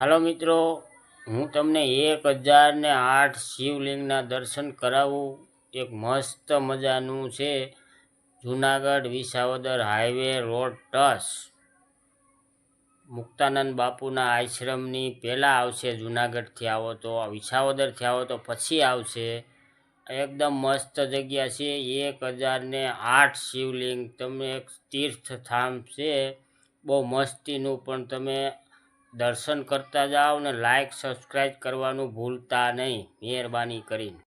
હાલો મિત્રો, હું તમને 1008 શિવલિંગના દર્શન કરાવું। એક મસ્ત મજાનું છે। Junagadh Visavadar highway road touch Muktanand બાપુના આશ્રમની પહેલાં આવશે। જુનાગઢથી આવો તો, વિસાવદરથી આવો તો પછી આવશે। એકદમ મસ્ત જગ્યા છે। 1008 શિવલિંગ તમે એક તીર્થધામ છે, બહુ મસ્તીનું। પણ તમે દર્શન કરતા જાઓ ને લાઈક સબસ્ક્રાઈબ કરવાનું ભૂલતા નહીં, મહેરબાની કરીને।